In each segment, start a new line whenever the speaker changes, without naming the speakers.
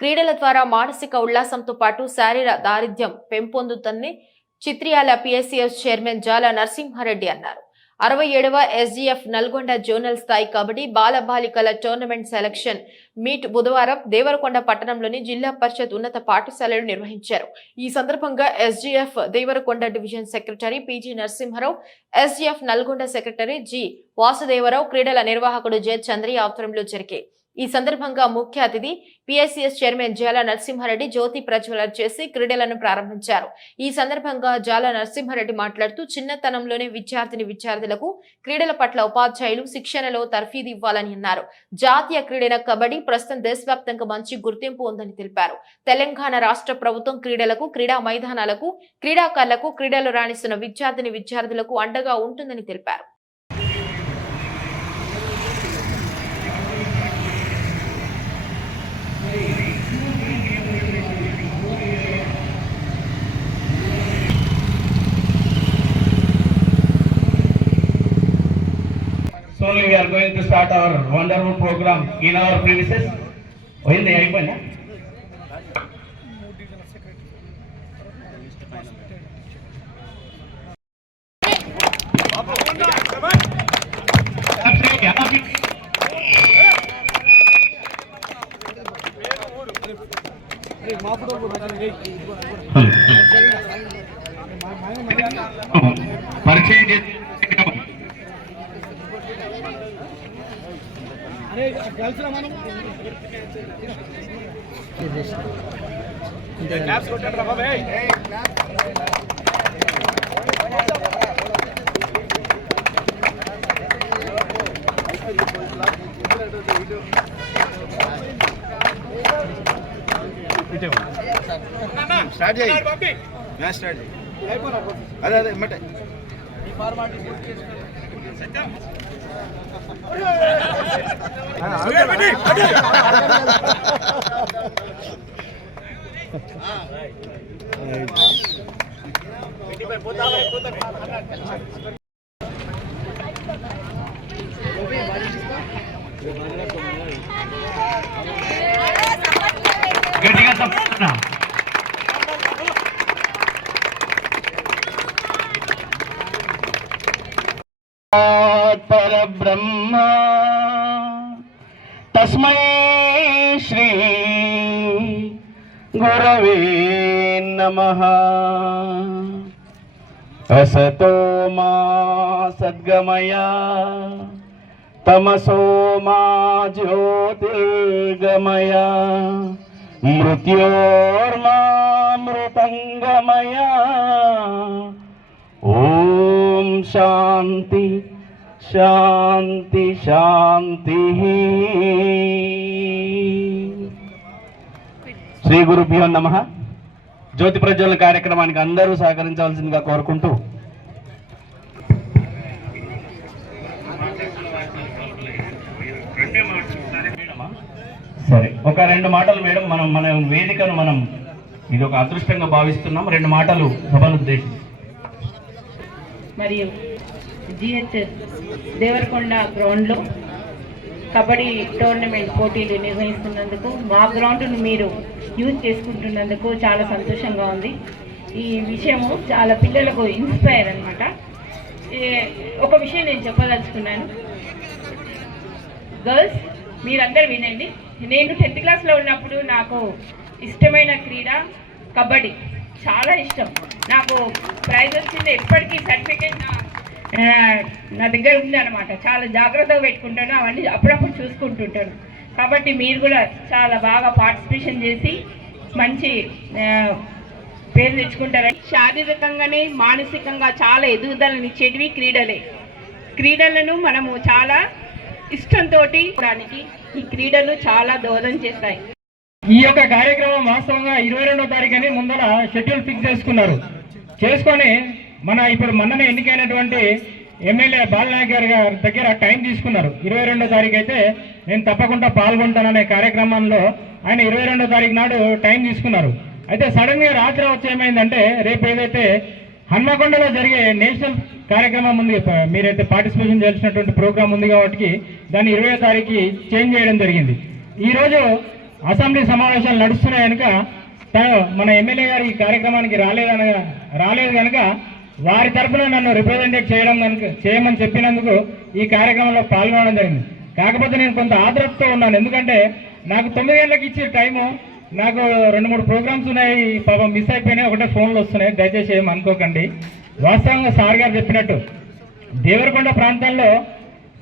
క్రీడల ద్వారా మానసిక ఉల్లాసంతో పాటు శారీర దారిద్ర్యం పెంపొందుతుందని చిత్రియాల పిఎస్సిఎస్ చైర్మన్ జాల నరసింహారెడ్డి అన్నారు. అరవై ఏడవ ఎస్జీఎఫ్ నల్గొండ జోనల్ స్థాయి కబడ్డీ బాల బాలికల టోర్నమెంట్ సెలక్షన్ మీట్ బుధవారం దేవరకొండ పట్టణంలోని జిల్లా పరిషత్ ఉన్నత పాఠశాలలో నిర్వహించారు. ఈ సందర్భంగా SGF Devarakonda division secretary PG Narasimharao SGF Nalgonda secretary G Vasudevarao క్రీడల నిర్వాహకుడు జె చంద్రయ్య ఆధ్వర్యంలో జరిగే ఈ సందర్భంగా ముఖ్య అతిథి పిఎస్సిఎస్ చైర్మన్ జాల నరసింహారెడ్డి జ్యోతి ప్రజ్వలన చేసి క్రీడలను ప్రారంభించారు. ఈ సందర్భంగా జాల నరసింహారెడ్డి మాట్లాడుతూ చిన్నతనంలోనే విద్యార్థిని విద్యార్థులకు క్రీడల పట్ల ఉపాధ్యాయులు శిక్షణలో తర్ఫీదు ఇవ్వాలని అన్నారు. జాతీయ క్రీడల కబడ్డీ ప్రస్తుతం దేశవ్యాప్తంగా మంచి గుర్తింపు ఉందని తెలిపారు. తెలంగాణ రాష్ట్ర ప్రభుత్వం క్రీడలకు క్రీడా మైదానాలకు క్రీడాకారులకు క్రీడలు రాణిస్తున్న విద్యార్థిని విద్యార్థులకు అండగా ఉంటుందని తెలిపారు.
Going to start our wonderful program in our premises. పోయింది అయిపోయిందా పరిచయం చేసి
స్టార్ట్ చేయి. మ్యాచ్ స్టార్ట్ చేయి. అదే అదే ఎమ్మటే
గట్టిగా తప్పకుండా పరబ్రహ్మ తస్మై శ్రీ గురవే నమ. అసతో మా సద్గమయ తమసో మా జ్యోతిర్గమయ మృత్యోర్మామృతంగమయ. ఓం శాంతి శాంతి శాంతి. శ్రీ గురుభ్యో నమ. జ్యోతి ప్రజ్వలన కార్యక్రమానికి అందరూ సహకరించవలసిందిగా కోరుకుంటూ. సరే ఒక రెండు మాటలు మేడం మనం మన వేదికను మనం ఇది ఒక అదృష్టంగా భావిస్తున్నాం. రెండు మాటలు సభను ఉద్దేశించి.
మరియు జిహెచ్ఎస్ దేవరకొండ గ్రౌండ్లో కబడ్డీ టోర్నమెంట్ పోటీలు నిర్వహిస్తున్నందుకు మా గ్రౌండ్ను మీరు యూజ్ చేసుకుంటున్నందుకు చాలా సంతోషంగా ఉంది. ఈ విషయము చాలా పిల్లలకు ఇన్స్పైర్ అనమాట ఒక విషయం నేను చెప్పదలుచుకున్నాను. గర్ల్స్ మీరందరూ వినండి. నేను టెన్త్ క్లాస్లో ఉన్నప్పుడు నాకు ఇష్టమైన క్రీడ కబడ్డీ. చాలా ఇష్టం. నాకు ప్రైజ్ వచ్చింది ఎప్పటికీ సర్టిఫికేట్ నా దగ్గర ఉంది దగ్గర ఉందన్నమాట. చాలా జాగ్రత్తగా పెట్టుకుంటాను. అవన్నీ అప్పుడప్పుడు చూసుకుంటుంటాను. కాబట్టి మీరు కూడా చాలా బాగా పార్టిసిపేషన్ చేసి మంచి పేరు తెచ్చుకుంటారని శారీరకంగానే మానసికంగా చాలా ఎదుగుదలనిచ్చేటివి క్రీడలే. క్రీడలను మనము చాలా ఇష్టంతో దానికి ఈ క్రీడలు చాలా దోహదం చేస్తాయి.
ఈ యొక్క కార్యక్రమం వాస్తవంగా ఇరవై రెండో తారీఖుని ముందర షెడ్యూల్ ఫిక్స్ చేసుకున్నారు. చేసుకొని మన ఇప్పుడు మొన్ననే ఎన్నికైనటువంటి ఎమ్మెల్యే బాలనాయక్ గారి గారి దగ్గర టైం తీసుకున్నారు. ఇరవై రెండో తారీఖు అయితే నేను తప్పకుండా పాల్గొంటాననే కార్యక్రమంలో ఆయన ఇరవై రెండో తారీఖు నాడు టైం తీసుకున్నారు. అయితే సడన్గా రాత్రి వచ్చి ఏమైందంటే రేపు ఏదైతే హన్మకొండలో జరిగే నేషనల్ కార్యక్రమం ఉంది మీరైతే పార్టిసిపేషన్ చేసినటువంటి ప్రోగ్రామ్ ఉంది కాబట్టి దాన్ని ఇరవై తారీఖు చేంజ్ చేయడం జరిగింది. ఈరోజు అసెంబ్లీ సమావేశాలు నడుస్తున్నాయి కనుక మన ఎమ్మెల్యే గారు ఈ కార్యక్రమానికి రాలేదనగా రాలేదు కనుక వారి తరఫున నన్ను రిప్రజెంటేట్ చేయడం చేయమని చెప్పినందుకు ఈ కార్యక్రమంలో పాల్గొనడం జరిగింది. కాకపోతే నేను కొంత ఆదరతో ఉన్నాను. ఎందుకంటే నాకు తొమ్మిది గంటలకు ఇచ్చే టైము నాకు రెండు మూడు ప్రోగ్రామ్స్ ఉన్నాయి పాపం మిస్ అయిపోయినాయి ఒకటే ఫోన్లు వస్తున్నాయి. దయచేసి ఏమి అనుకోకండి. వాస్తవంగా సార్ గారు చెప్పినట్టు దేవరకొండ ప్రాంతాల్లో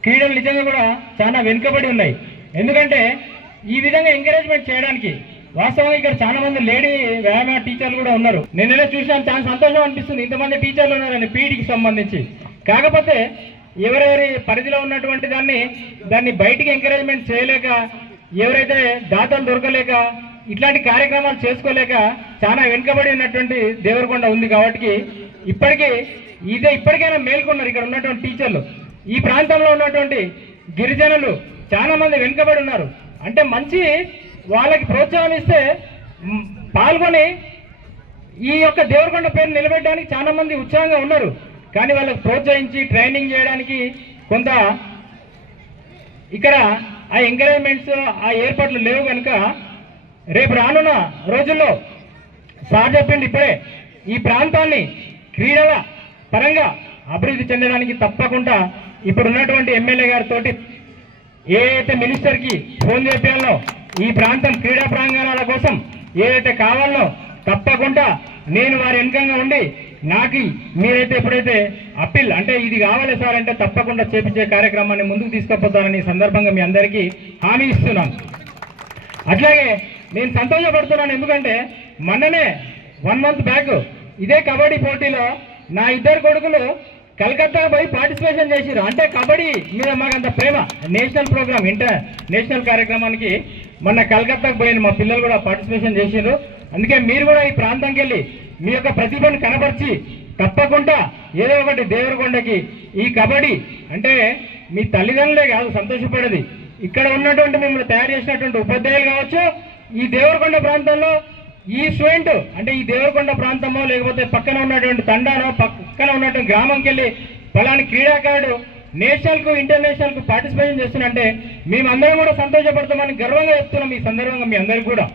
క్రీడలు నిజంగా కూడా చాలా వెనుకబడి ఉన్నాయి. ఎందుకంటే ఈ విధంగా ఎంకరేజ్మెంట్ చేయడానికి వాస్తవంగా ఇక్కడ చాలా మంది లేడీ వ్యాయామ టీచర్లు కూడా ఉన్నారు. నిన్ననే చూసాను చాలా సంతోషం అనిపిస్తుంది. ఇంతమంది టీచర్లు ఉన్నారని పీడికి సంబంధించి. కాకపోతే ఎవరెవరి పరిధిలో ఉన్నటువంటి దాన్ని దాన్ని బయటికి ఎంకరేజ్మెంట్ చేయలేక ఎవరైతే దాతలు దొరకలేక ఇట్లాంటి కార్యక్రమాలు చేసుకోలేక చాలా వెనుకబడి ఉన్నటువంటి దేవరకొండ ఉంది కాబట్టి ఇప్పటికీ ఇదే ఇప్పటికైనా మేల్కొన్నారు ఇక్కడ ఉన్నటువంటి టీచర్లు. ఈ ప్రాంతంలో ఉన్నటువంటి గిరిజనులు చాలా మంది వెనుకబడి ఉన్నారు. అంటే మంచి వాళ్ళకి ప్రోత్సాహం ఇస్తే పాల్గొని ఈ యొక్క దేవరకొండ పేరు నిలబెట్టడానికి చాలా మంది ఉత్సాహంగా ఉన్నారు. కానీ వాళ్ళకి ప్రోత్సహించి ట్రైనింగ్ చేయడానికి కొంత ఇక్కడ ఆ ఎంకరేజ్మెంట్స్ ఆ ఏర్పాట్లు లేవు కనుక రేపు రానున్న రోజుల్లో సార్ చెప్పింది ఇప్పుడే ఈ ప్రాంతాన్ని క్రీడల పరంగా అభివృద్ధి చెందడానికి తప్పకుండా ఇప్పుడు ఉన్నటువంటి ఎమ్మెల్యే గారితో ఏ అయితే మినిస్టర్కి ఫోన్ చేయాలనో ఈ ప్రాంతం క్రీడా ప్రాంగణాల కోసం ఏదైతే కావాలనో తప్పకుండా నేను వారి వెనుకంగా ఉండి నాకు మీరైతే ఎప్పుడైతే అప్పీల్ అంటే ఇది కావాలి సార్ అంటే తప్పకుండా చేపించే కార్యక్రమాన్ని ముందుకు తీసుకుపోతానని సందర్భంగా మీ అందరికీ హామీ ఇస్తున్నాను. అట్లాగే నేను సంతోషపడుతున్నాను ఎందుకంటే మొన్ననే వన్ మంత్ బ్యాక్ ఇదే కబడ్డీ పోటీలో నా ఇద్దరు కొడుకులు కలకత్తా పోయి పార్టిసిపేషన్ చేసిరు అంటే కబడ్డీ మీద మాకు అంత ప్రేమ. నేషనల్ ప్రోగ్రామ్ ఇంటర్ నేషనల్ కార్యక్రమానికి మొన్న కలకత్తాకు పోయింది మా పిల్లలు కూడా పార్టిసిపేషన్ చేసారు అందుకే మీరు కూడా ఈ ప్రాంతంకి వెళ్ళి మీ యొక్క ప్రతిభను కనపరిచి తప్పకుండా ఏదో ఒకటి దేవరకొండకి ఈ కబడ్డీ అంటే మీ తల్లిదండ్రులే కాదు సంతోషపడేది. ఇక్కడ ఉన్నటువంటి మిమ్మల్ని తయారు చేసినటువంటి ఉపాధ్యాయులు కావచ్చు ఈ దేవరకొండ ప్రాంతంలో ఈ స్టూడెంట్ అంటే ఈ దేవరకొండ ప్రాంతమో లేకపోతే పక్కన ఉన్నటువంటి తండానో పక్కన ఉన్నటువంటి గ్రామంకి వెళ్ళి పలాని క్రీడాకారుడు నేషనల్కు ఇంటర్నేషనల్కు పార్టిసిపేషన్ చేస్తున్నంటే మేమందరం కూడా సంతోషపడతామని గర్వంగా చెప్తున్నాం ఈ సందర్భంగా మీ అందరికీ కూడా.